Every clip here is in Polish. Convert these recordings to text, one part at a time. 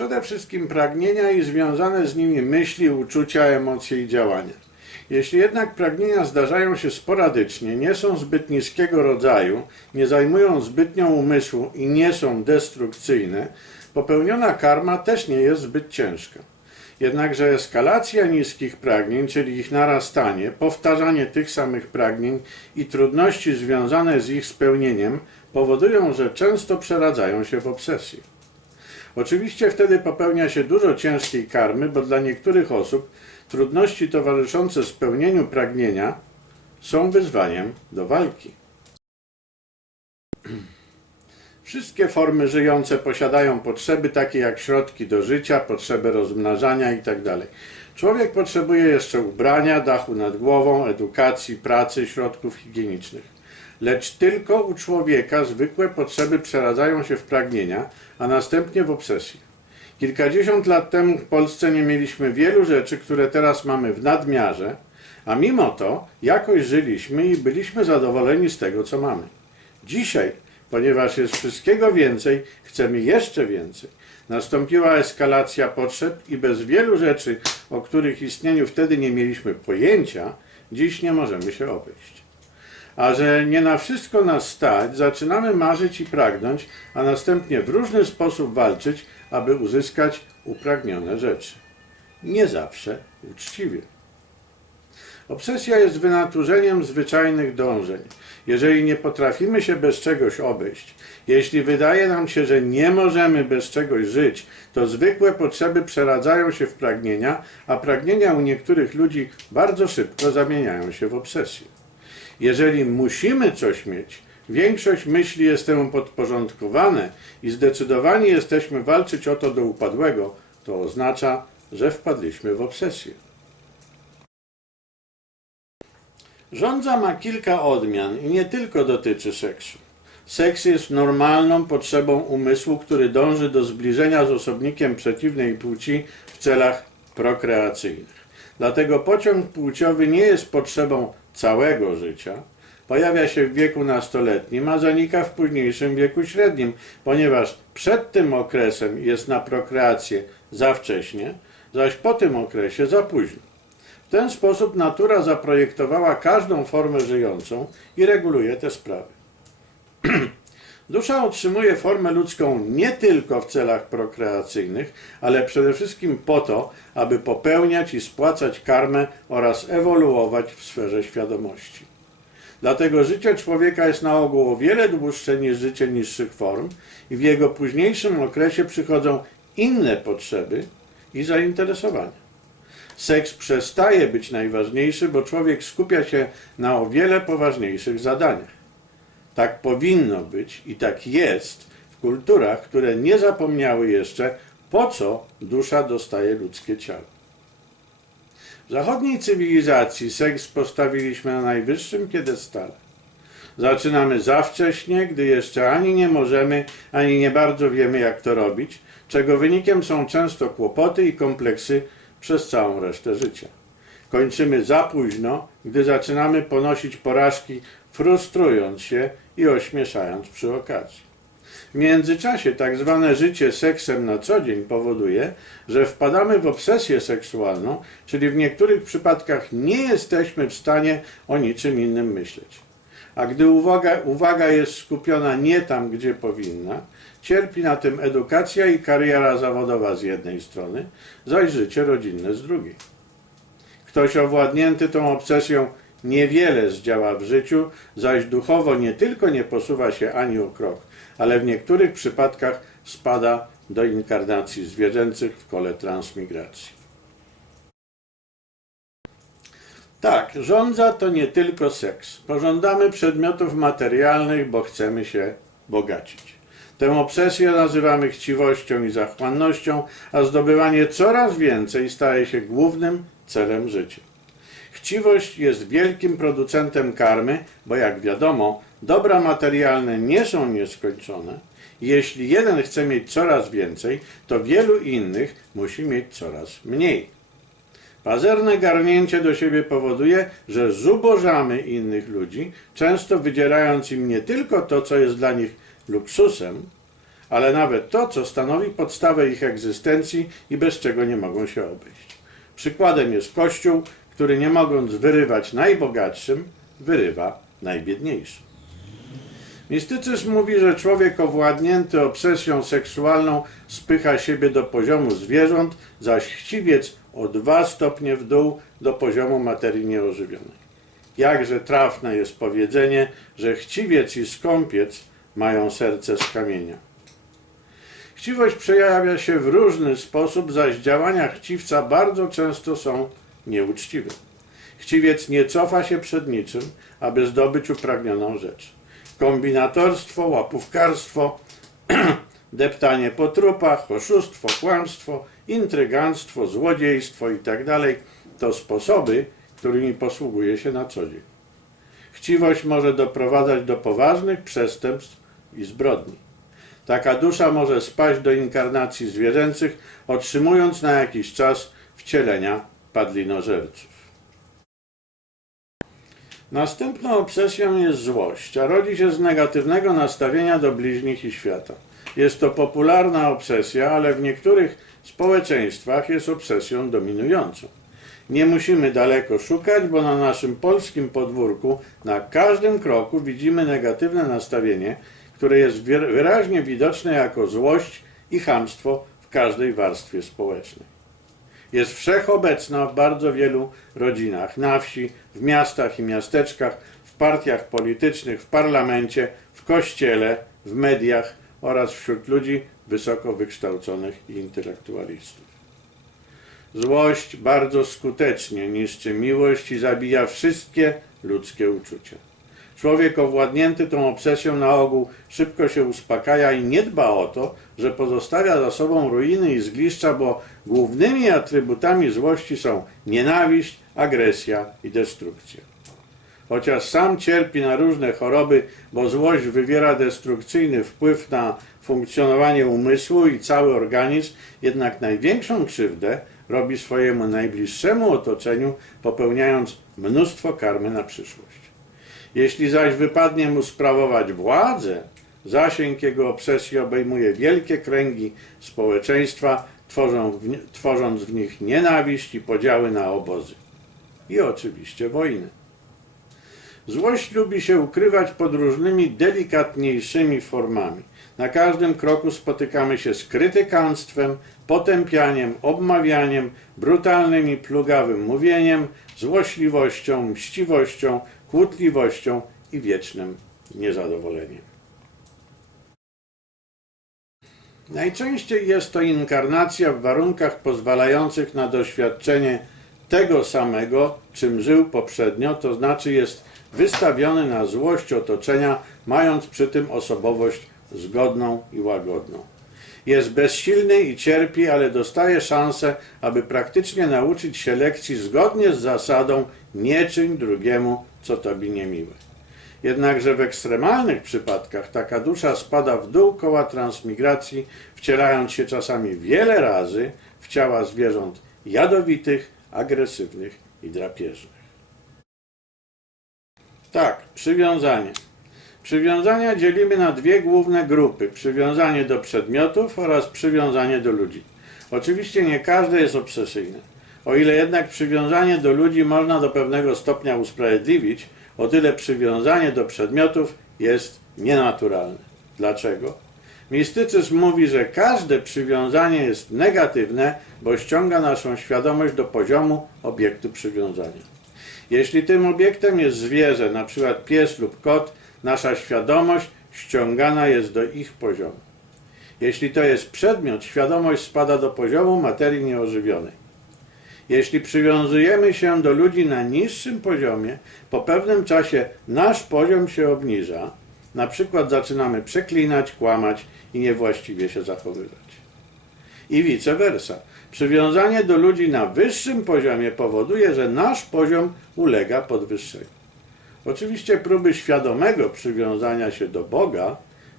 Przede wszystkim pragnienia i związane z nimi myśli, uczucia, emocje i działania. Jeśli jednak pragnienia zdarzają się sporadycznie, nie są zbyt niskiego rodzaju, nie zajmują zbytnio umysłu i nie są destrukcyjne, popełniona karma też nie jest zbyt ciężka. Jednakże eskalacja niskich pragnień, czyli ich narastanie, powtarzanie tych samych pragnień i trudności związane z ich spełnieniem powodują, że często przeradzają się w obsesję. Oczywiście wtedy popełnia się dużo ciężkiej karmy, bo dla niektórych osób trudności towarzyszące spełnieniu pragnienia są wyzwaniem do walki. Wszystkie formy żyjące posiadają potrzeby takie jak środki do życia, potrzeby rozmnażania itd. Człowiek potrzebuje jeszcze ubrania, dachu nad głową, edukacji, pracy, środków higienicznych. Lecz tylko u człowieka zwykłe potrzeby przeradzają się w pragnienia, a następnie w obsesję. Kilkadziesiąt lat temu w Polsce nie mieliśmy wielu rzeczy, które teraz mamy w nadmiarze, a mimo to jakoś żyliśmy i byliśmy zadowoleni z tego, co mamy. Dzisiaj, ponieważ jest wszystkiego więcej, chcemy jeszcze więcej. Nastąpiła eskalacja potrzeb i bez wielu rzeczy, o których istnieniu wtedy nie mieliśmy pojęcia, dziś nie możemy się obejść. A że nie na wszystko nas stać, zaczynamy marzyć i pragnąć, a następnie w różny sposób walczyć, aby uzyskać upragnione rzeczy. Nie zawsze uczciwie. Obsesja jest wynaturzeniem zwyczajnych dążeń. Jeżeli nie potrafimy się bez czegoś obejść, jeśli wydaje nam się, że nie możemy bez czegoś żyć, to zwykłe potrzeby przeradzają się w pragnienia, a pragnienia u niektórych ludzi bardzo szybko zamieniają się w obsesję. Jeżeli musimy coś mieć, większość myśli jest temu podporządkowane i zdecydowani jesteśmy walczyć o to do upadłego, to oznacza, że wpadliśmy w obsesję. Żądza ma kilka odmian i nie tylko dotyczy seksu. Seks jest normalną potrzebą umysłu, który dąży do zbliżenia z osobnikiem przeciwnej płci w celach prokreacyjnych. Dlatego pociąg płciowy nie jest potrzebą całego życia, pojawia się w wieku nastoletnim, a zanika w późniejszym wieku średnim, ponieważ przed tym okresem jest na prokreację za wcześnie, zaś po tym okresie za późno. W ten sposób natura zaprojektowała każdą formę żyjącą i reguluje te sprawy. Dusza otrzymuje formę ludzką nie tylko w celach prokreacyjnych, ale przede wszystkim po to, aby popełniać i spłacać karmę oraz ewoluować w sferze świadomości. Dlatego życie człowieka jest na ogół o wiele dłuższe niż życie niższych form i w jego późniejszym okresie przychodzą inne potrzeby i zainteresowania. Seks przestaje być najważniejszy, bo człowiek skupia się na o wiele poważniejszych zadaniach. Tak powinno być i tak jest w kulturach, które nie zapomniały jeszcze, po co dusza dostaje ludzkie ciało. W zachodniej cywilizacji seks postawiliśmy na najwyższym piedestale. Zaczynamy za wcześnie, gdy jeszcze ani nie możemy, ani nie bardzo wiemy, jak to robić, czego wynikiem są często kłopoty i kompleksy przez całą resztę życia. Kończymy za późno, gdy zaczynamy ponosić porażki, frustrując się i ośmieszając przy okazji. W międzyczasie tak zwane życie seksem na co dzień powoduje, że wpadamy w obsesję seksualną, czyli w niektórych przypadkach nie jesteśmy w stanie o niczym innym myśleć. A gdy uwaga, uwaga jest skupiona nie tam, gdzie powinna, cierpi na tym edukacja i kariera zawodowa z jednej strony, zaś życie rodzinne z drugiej. Ktoś owładnięty tą obsesją niewiele zdziała w życiu, zaś duchowo nie tylko nie posuwa się ani o krok, ale w niektórych przypadkach spada do inkarnacji zwierzęcych w kole transmigracji. Tak, żądza to nie tylko seks. Pożądamy przedmiotów materialnych, bo chcemy się bogacić. Tę obsesję nazywamy chciwością i zachłannością, a zdobywanie coraz więcej staje się głównym celem życia. Chciwość jest wielkim producentem karmy, bo jak wiadomo, dobra materialne nie są nieskończone. Jeśli jeden chce mieć coraz więcej, to wielu innych musi mieć coraz mniej. Pazerne garnięcie do siebie powoduje, że zubożamy innych ludzi, często wydzierając im nie tylko to, co jest dla nich luksusem, ale nawet to, co stanowi podstawę ich egzystencji i bez czego nie mogą się obejść. Przykładem jest Kościół, który nie mogąc wyrywać najbogatszym, wyrywa najbiedniejszym. Mistycyzm mówi, że człowiek owładnięty obsesją seksualną spycha siebie do poziomu zwierząt, zaś chciwiec o dwa stopnie w dół do poziomu materii nieożywionej. Jakże trafne jest powiedzenie, że chciwiec i skąpiec mają serce z kamienia. Chciwość przejawia się w różny sposób, zaś działania chciwca bardzo często są nieuczciwe. Chciwiec nie cofa się przed niczym, aby zdobyć upragnioną rzecz. Kombinatorstwo, łapówkarstwo, deptanie po trupach, oszustwo, kłamstwo, intryganstwo, złodziejstwo itd. to sposoby, którymi posługuje się na co dzień. Chciwość może doprowadzać do poważnych przestępstw i zbrodni. Taka dusza może spaść do inkarnacji zwierzęcych, otrzymując na jakiś czas wcielenia padlinożerców. Następną obsesją jest złość, a rodzi się z negatywnego nastawienia do bliźnich i świata. Jest to popularna obsesja, ale w niektórych społeczeństwach jest obsesją dominującą. Nie musimy daleko szukać, bo na naszym polskim podwórku na każdym kroku widzimy negatywne nastawienie, które jest wyra- wyraźnie widoczne jako złość i chamstwo w każdej warstwie społecznej. Jest wszechobecna w bardzo wielu rodzinach, na wsi, w miastach i miasteczkach, w partiach politycznych, w parlamencie, w kościele, w mediach oraz wśród ludzi wysoko wykształconych i intelektualistów. Złość bardzo skutecznie niszczy miłość i zabija wszystkie ludzkie uczucia. Człowiek owładnięty tą obsesją na ogół szybko się uspokaja i nie dba o to, że pozostawia za sobą ruiny i zgliszcza, bo głównymi atrybutami złości są nienawiść, agresja i destrukcja. Chociaż sam cierpi na różne choroby, bo złość wywiera destrukcyjny wpływ na funkcjonowanie umysłu i cały organizm, jednak największą krzywdę robi swojemu najbliższemu otoczeniu, popełniając mnóstwo karmy na przyszłość. Jeśli zaś wypadnie mu sprawować władzę, zasięg jego obsesji obejmuje wielkie kręgi społeczeństwa, tworząc w nich nienawiść i podziały na obozy. I oczywiście wojny. Złość lubi się ukrywać pod różnymi delikatniejszymi formami. Na każdym kroku spotykamy się z krytykanstwem, potępianiem, obmawianiem, brutalnym i plugawym mówieniem, złośliwością, mściwością, kłótliwością i wiecznym niezadowoleniem. Najczęściej jest to inkarnacja w warunkach pozwalających na doświadczenie tego samego, czym żył poprzednio, to znaczy jest wystawiony na złość otoczenia, mając przy tym osobowość zgodną i łagodną. Jest bezsilny i cierpi, ale dostaje szansę, aby praktycznie nauczyć się lekcji zgodnie z zasadą nie czyń drugiemu, co tobie niemiłe. Jednakże w ekstremalnych przypadkach taka dusza spada w dół koła transmigracji, wcielając się czasami wiele razy w ciała zwierząt jadowitych, agresywnych i drapieżnych. Tak, przywiązanie. Przywiązania dzielimy na dwie główne grupy: przywiązanie do przedmiotów oraz przywiązanie do ludzi. Oczywiście nie każde jest obsesyjne. O ile jednak przywiązanie do ludzi można do pewnego stopnia usprawiedliwić, o tyle przywiązanie do przedmiotów jest nienaturalne. Dlaczego? Mistycyzm mówi, że każde przywiązanie jest negatywne, bo ściąga naszą świadomość do poziomu obiektu przywiązania. Jeśli tym obiektem jest zwierzę, np. pies lub kot, nasza świadomość ściągana jest do ich poziomu. Jeśli to jest przedmiot, świadomość spada do poziomu materii nieożywionej. Jeśli przywiązujemy się do ludzi na niższym poziomie, po pewnym czasie nasz poziom się obniża. Na przykład zaczynamy przeklinać, kłamać i niewłaściwie się zachowywać. I vice versa. Przywiązanie do ludzi na wyższym poziomie powoduje, że nasz poziom ulega podwyższeniu. Oczywiście próby świadomego przywiązania się do Boga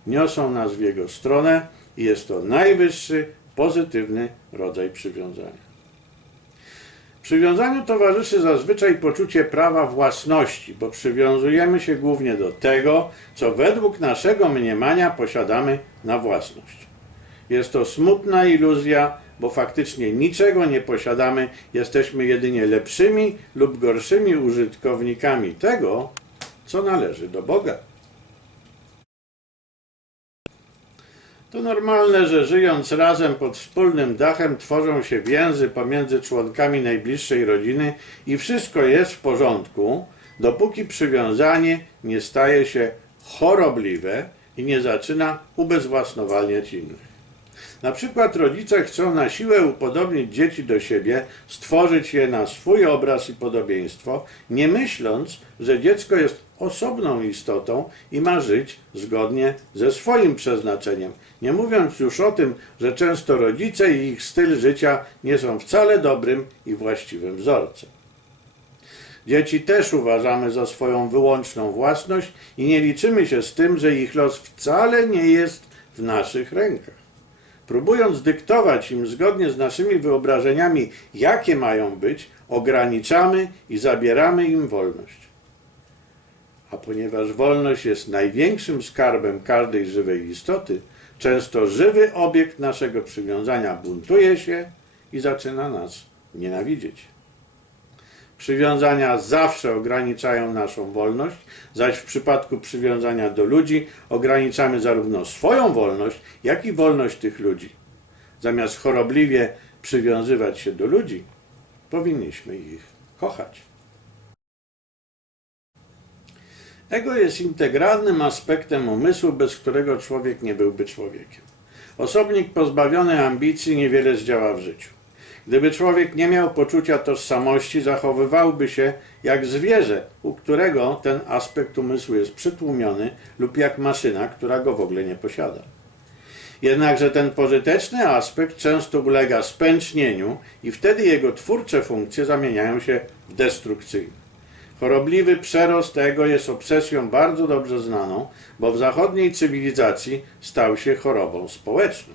niosą nas w Jego stronę i jest to najwyższy, pozytywny rodzaj przywiązania. Przywiązaniu towarzyszy zazwyczaj poczucie prawa własności, bo przywiązujemy się głównie do tego, co według naszego mniemania posiadamy na własność. Jest to smutna iluzja, bo faktycznie niczego nie posiadamy, jesteśmy jedynie lepszymi lub gorszymi użytkownikami tego, co należy do Boga. To normalne, że żyjąc razem pod wspólnym dachem tworzą się więzy pomiędzy członkami najbliższej rodziny i wszystko jest w porządku, dopóki przywiązanie nie staje się chorobliwe i nie zaczyna ubezwłasnowalniać innych. Na przykład rodzice chcą na siłę upodobnić dzieci do siebie, stworzyć je na swój obraz i podobieństwo, nie myśląc, że dziecko jest osobną istotą i ma żyć zgodnie ze swoim przeznaczeniem. Nie mówiąc już o tym, że często rodzice i ich styl życia nie są wcale dobrym i właściwym wzorcem. Dzieci też uważamy za swoją wyłączną własność i nie liczymy się z tym, że ich los wcale nie jest w naszych rękach. Próbując dyktować im zgodnie z naszymi wyobrażeniami, jakie mają być, ograniczamy i zabieramy im wolność. A ponieważ wolność jest największym skarbem każdej żywej istoty, często żywy obiekt naszego przywiązania buntuje się i zaczyna nas nienawidzieć. Przywiązania zawsze ograniczają naszą wolność, zaś w przypadku przywiązania do ludzi ograniczamy zarówno swoją wolność, jak i wolność tych ludzi. Zamiast chorobliwie przywiązywać się do ludzi, powinniśmy ich kochać. Ego jest integralnym aspektem umysłu, bez którego człowiek nie byłby człowiekiem. Osobnik pozbawiony ambicji niewiele zdziała w życiu. Gdyby człowiek nie miał poczucia tożsamości, zachowywałby się jak zwierzę, u którego ten aspekt umysłu jest przytłumiony, lub jak maszyna, która go w ogóle nie posiada. Jednakże ten pożyteczny aspekt często ulega spęcznieniu i wtedy jego twórcze funkcje zamieniają się w destrukcyjne. Chorobliwy przerost ego jest obsesją bardzo dobrze znaną, bo w zachodniej cywilizacji stał się chorobą społeczną.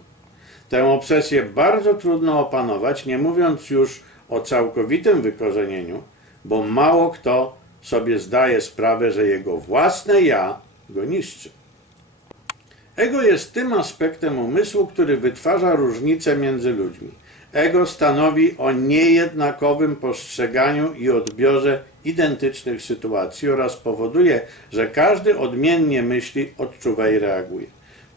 Tę obsesję bardzo trudno opanować, nie mówiąc już o całkowitym wykorzenieniu, bo mało kto sobie zdaje sprawę, że jego własne ja go niszczy. Ego jest tym aspektem umysłu, który wytwarza różnice między ludźmi. Ego stanowi o niejednakowym postrzeganiu i odbiorze identycznych sytuacji oraz powoduje, że każdy odmiennie myśli, odczuwa i reaguje.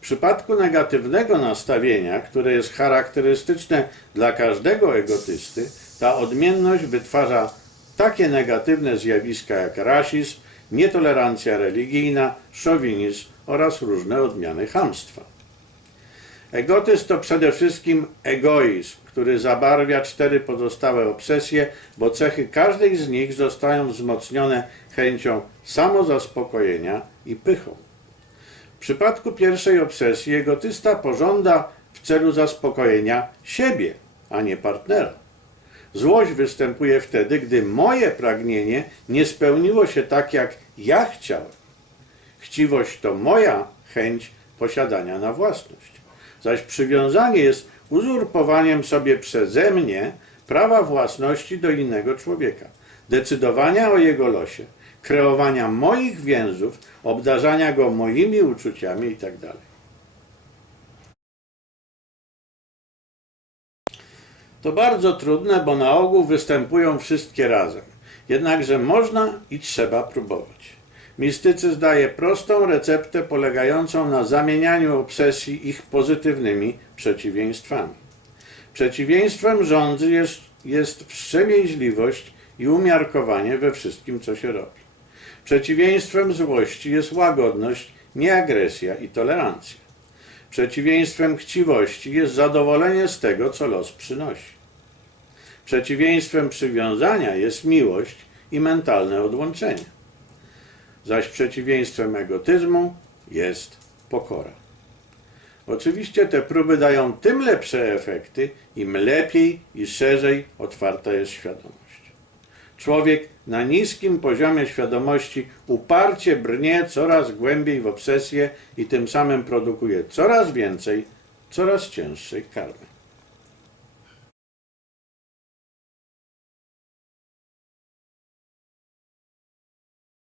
W przypadku negatywnego nastawienia, które jest charakterystyczne dla każdego egotysty, ta odmienność wytwarza takie negatywne zjawiska jak rasizm, nietolerancja religijna, szowinizm oraz różne odmiany chamstwa. Egotyzm to przede wszystkim egoizm, który zabarwia cztery pozostałe obsesje, bo cechy każdej z nich zostają wzmocnione chęcią samozaspokojenia i pychą. W przypadku pierwszej obsesji egotysta pożąda w celu zaspokojenia siebie, a nie partnera. Złość występuje wtedy, gdy moje pragnienie nie spełniło się tak, jak ja chciałem. Chciwość to moja chęć posiadania na własność. Zaś przywiązanie jest uzurpowaniem sobie przeze mnie prawa własności do innego człowieka, decydowania o jego losie, kreowania moich więzów, obdarzania go moimi uczuciami itd. To bardzo trudne, bo na ogół występują wszystkie razem. Jednakże można i trzeba próbować. Mistycyzm daje prostą receptę polegającą na zamienianiu obsesji ich pozytywnymi przeciwieństwami. Przeciwieństwem rządzy jest, jest wstrzemięźliwość i umiarkowanie we wszystkim, co się robi. Przeciwieństwem złości jest łagodność, nieagresja i tolerancja. Przeciwieństwem chciwości jest zadowolenie z tego, co los przynosi. Przeciwieństwem przywiązania jest miłość i mentalne odłączenie. Zaś przeciwieństwem egotyzmu jest pokora. Oczywiście te próby dają tym lepsze efekty, im lepiej i szerzej otwarta jest świadomość. Człowiek na niskim poziomie świadomości uparcie brnie coraz głębiej w obsesję i tym samym produkuje coraz więcej, coraz cięższej karmy.